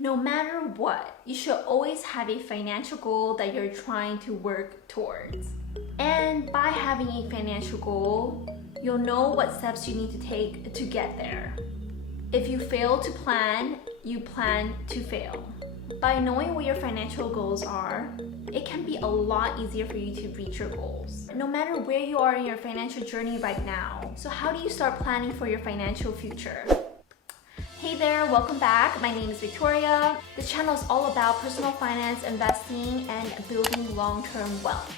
No matter what, you should always have a financial goal that you're trying to work towards. And by having a financial goal, you'll know what steps you need to take to get there. If you fail to plan, you plan to fail. By knowing what your financial goals are, it can be a lot easier for you to reach your goals, no matter where you are in your financial journey right now. So how do you start planning for your financial future? Hey there, welcome back. My name is Victoria. This channel is all about personal finance, investing, and building long-term wealth.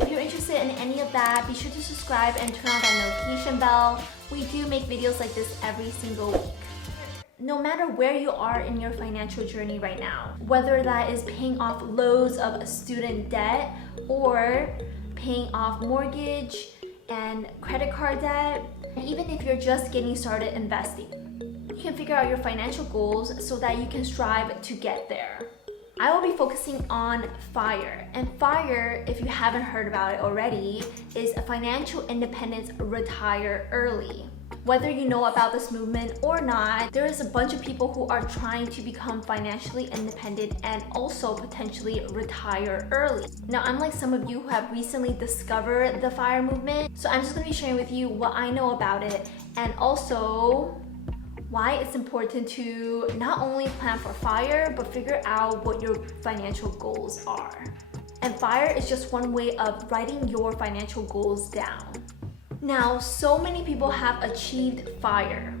If you're interested in any of that, be sure to subscribe and turn on that notification bell. We do make videos like this every single week. No matter where you are in your financial journey right now, whether that is paying off loads of student debt or paying off mortgage and credit card debt, and even if you're just getting started investing, you can figure out your financial goals so that you can strive to get there. I will be focusing on FIRE. And FIRE, if you haven't heard about it already, is financial independence, retire early. Whether you know about this movement or not, there is a bunch of people who are trying to become financially independent and also potentially retire early. Now, unlike some of you who have recently discovered the FIRE movement, so I'm just going to be sharing with you what I know about it and also why it's important to not only plan for FIRE, but figure out what your financial goals are. And FIRE is just one way of writing your financial goals down. Now, so many people have achieved FIRE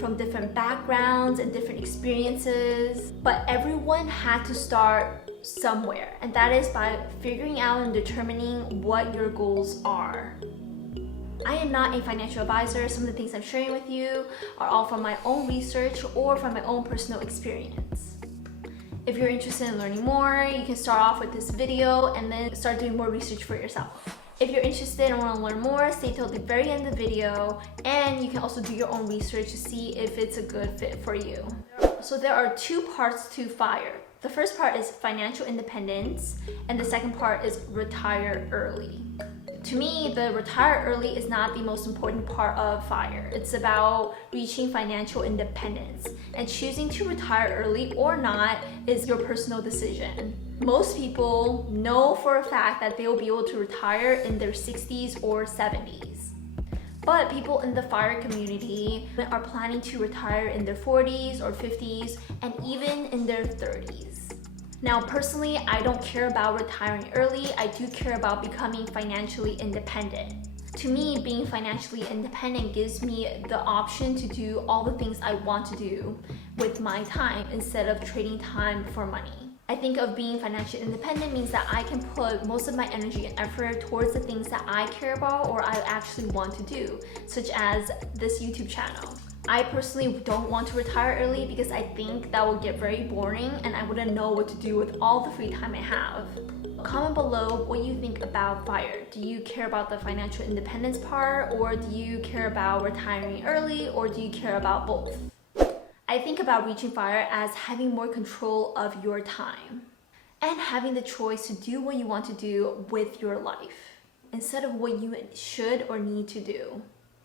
from different backgrounds and different experiences, but everyone had to start somewhere, and that is by figuring out and determining what your goals are. I am not a financial advisor. Some of the things I'm sharing with you are all from my own research or from my own personal experience. If you're interested in learning more, you can start off with this video and then start doing more research for yourself. If you're interested and want to learn more, stay till the very end of the video, and you can also do your own research to see if it's a good fit for you. So there are two parts to FIRE. The first part is financial independence, and the second part is retire early. To me, the retire early is not the most important part of FIRE. It's about reaching financial independence, and choosing to retire early or not is your personal decision. Most people know for a fact that they will be able to retire in their 60s or 70s. But people in the FIRE community are planning to retire in their 40s or 50s and even in their 30s. Now, personally, I don't care about retiring early. I do care about becoming financially independent. To me, being financially independent gives me the option to do all the things I want to do with my time instead of trading time for money. I think of being financially independent means that I can put most of my energy and effort towards the things that I care about or I actually want to do, such as this YouTube channel. I personally don't want to retire early because I think that will get very boring and I wouldn't know what to do with all the free time I have. Comment below what you think about FIRE. Do you care about the financial independence part, or do you care about retiring early, or do you care about both? I think about reaching FIRE as having more control of your time and having the choice to do what you want to do with your life instead of what you should or need to do.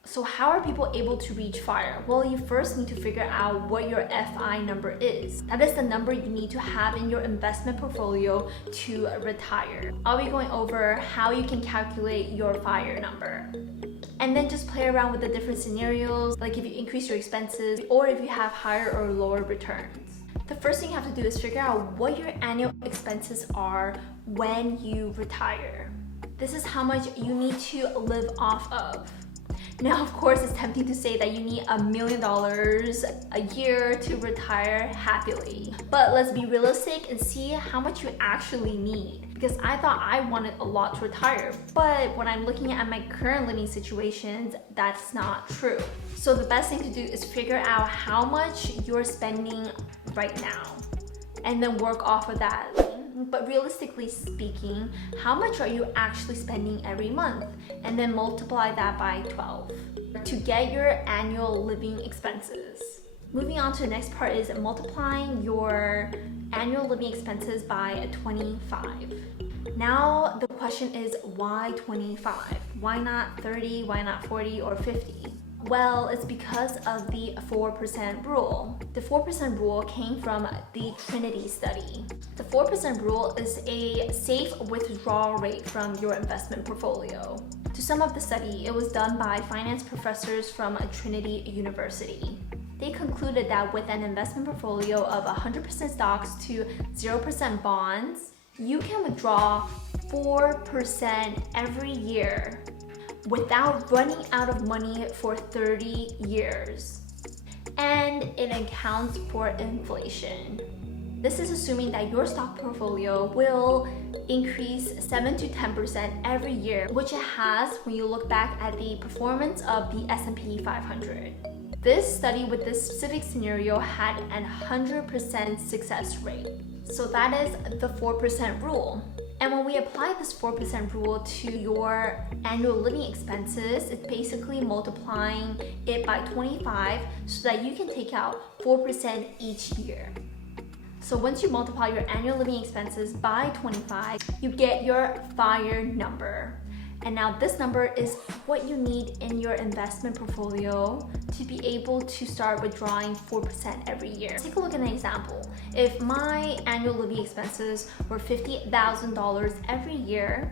So how are people able to reach FIRE? Well, you first need to figure out what your FI number is. That is the number you need to have in your investment portfolio to retire. I'll be going over how you can calculate your FIRE number. And then just play around with the different scenarios, like if you increase your expenses or if you have higher or lower returns. The first thing you have to do is figure out what your annual expenses are when you retire. This is how much you need to live off of. Now, of course, it's tempting to say that you need $1 million a year to retire happily. But let's be realistic and see how much you actually need. Because I thought I wanted a lot to retire, but when I'm looking at my current living situations, that's not true. So the best thing to do is figure out how much you're spending right now and then work off of that. But realistically speaking, how much are you actually spending every month? And then multiply that by 12 to get your annual living expenses. Moving on to the next part is multiplying your annual living expenses by 25. Now the question is, why 25? Why not 30? Why not 40 or 50? Well, it's because of the 4% rule. The 4% rule came from the Trinity study. The 4% rule is a safe withdrawal rate from your investment portfolio. To sum up the study, it was done by finance professors from Trinity University. They concluded that with an investment portfolio of 100% stocks to 0% bonds, you can withdraw 4% every year without running out of money for 30 years. And it accounts for inflation. This is assuming that your stock portfolio will increase 7 to 10% every year, which it has when you look back at the performance of the S&P 500. This study with this specific scenario had an 100% success rate. So that is the 4% rule. And when we apply this 4% rule to your annual living expenses, it's basically multiplying it by 25 so that you can take out 4% each year. So once you multiply your annual living expenses by 25, you get your FIRE number. And now this number is what you need in your investment portfolio to be able to start withdrawing 4% every year. Take a look at an example. If my annual living expenses were $50,000 every year,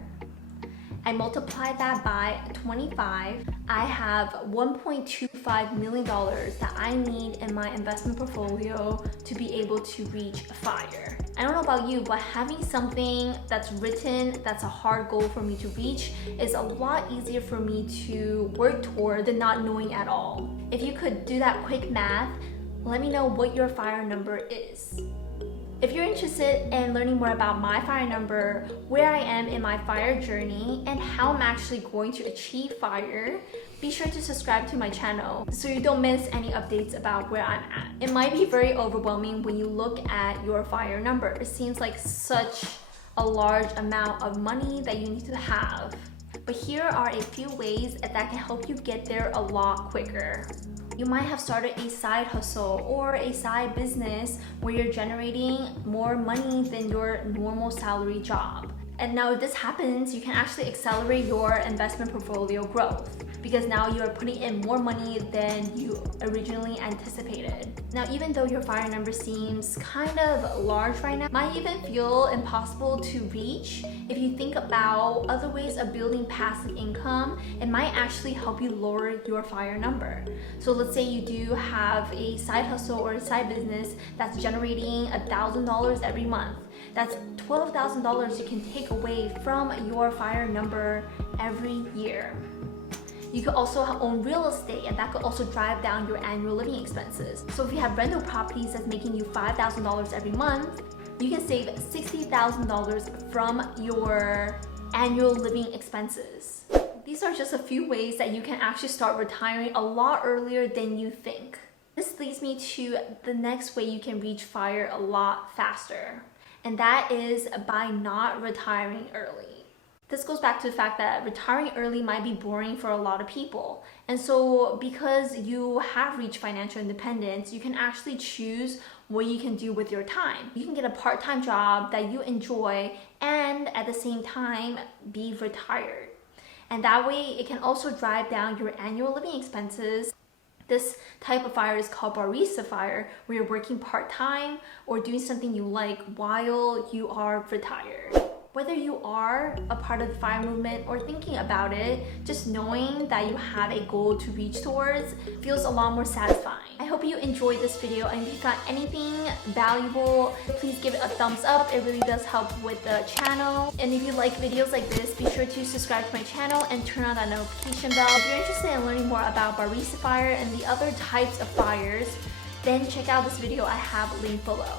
I multiply that by 25, I have $1.25 million that I need in my investment portfolio to be able to reach FIRE. I don't know about you, but having something that's written that's a hard goal for me to reach is a lot easier for me to work toward than not knowing at all. If you could do that quick math, let me know what your FIRE number is. If you're interested in learning more about my FIRE number, where I am in my FIRE journey, and how I'm actually going to achieve FIRE, be sure to subscribe to my channel so you don't miss any updates about where I'm at. It might be very overwhelming when you look at your FIRE number. It seems like such a large amount of money that you need to have. But here are a few ways that can help you get there a lot quicker. You might have started a side hustle or a side business where you're generating more money than your normal salary job. And now if this happens, you can actually accelerate your investment portfolio growth because now you're putting in more money than you originally anticipated. Now, even though your FIRE number seems kind of large right now, it might even feel impossible to reach. If you think about other ways of building passive income, it might actually help you lower your FIRE number. So let's say you do have a side hustle or a side business that's generating $1,000 every month. That's $12,000 you can take away from your FIRE number every year. You could also own real estate, and that could also drive down your annual living expenses. So if you have rental properties that's making you $5,000 every month, you can save $60,000 from your annual living expenses. These are just a few ways that you can actually start retiring a lot earlier than you think. This leads me to the next way you can reach FIRE a lot faster, and that is by not retiring early. This goes back to the fact that retiring early might be boring for a lot of people. And so because you have reached financial independence, you can actually choose what you can do with your time. You can get a part-time job that you enjoy and at the same time be retired. And that way it can also drive down your annual living expenses. This type of FIRE is called Barista FIRE, where you're working part-time or doing something you like while you are retired. Whether you are a part of the FIRE movement or thinking about it, just knowing that you have a goal to reach towards feels a lot more satisfying. I hope you enjoyed this video, and if you got anything valuable, please give it a thumbs up. It really does help with the channel. And if you like videos like this, be sure to subscribe to my channel and turn on that notification bell. If you're interested in learning more about Barista FIRE and the other types of FIREs, then check out this video I have linked below.